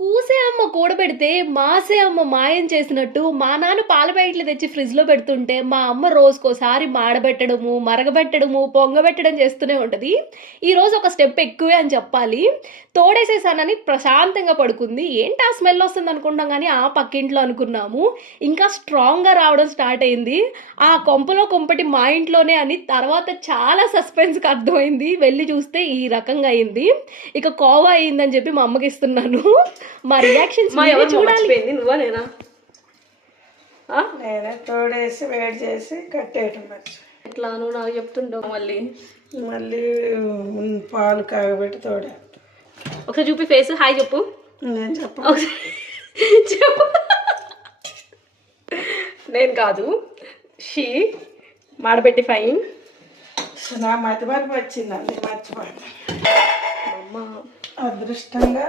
కూసే అమ్మ కూడబెడితే మాసే అమ్మ మాయం చేసినట్టు మా నాన్న పాల ప్యాకెట్లు తెచ్చి ఫ్రిడ్జ్లో పెడుతుంటే మా అమ్మ రోజుకోసారి మాడబెట్టడము మరగబెట్టడము పొంగబెట్టడం చేస్తూనే ఉంటుంది. ఈరోజు ఒక స్టెప్ ఎక్కువే అని చెప్పాలి. తోడేసేసానని ప్రశాంతంగా పడుకుంది. ఏంటి ఆ స్మెల్ వస్తుంది అనుకుంటాం, కానీ ఆ పక్కింట్లో అనుకున్నాము. ఇంకా స్ట్రాంగ్గా రావడం స్టార్ట్ అయింది. ఆ కొంపలో కొంపటి మా ఇంట్లోనే అని తర్వాత చాలా సస్పెన్స్కి అర్థమైంది. వెళ్ళి చూస్తే ఈ రకంగా అయింది. ఇక కోవా అయిందని చెప్పి మా అమ్మకి ఇస్తున్నాను. మా రియాక్షన్స్ చూడాలి. నువ్వా నేనా? నేనే తోడేసి వేడి చేసి కట్టేయటం మర్చి ఎట్లా నువ్వు నాకు చెప్తుంటావు. మళ్ళీ పాలు కాగబెట్టి తోడే. ఒకసారి చూపి ఫేస్ హాయ్ చెప్పు. నేను చెప్పు. చెప్పు. నేను కాదు, షీ మాడబెట్టి ఫైన్. నా మతి మరపు వచ్చిందండి, మర్చిపోయింది. అమ్మ అదృష్టంగా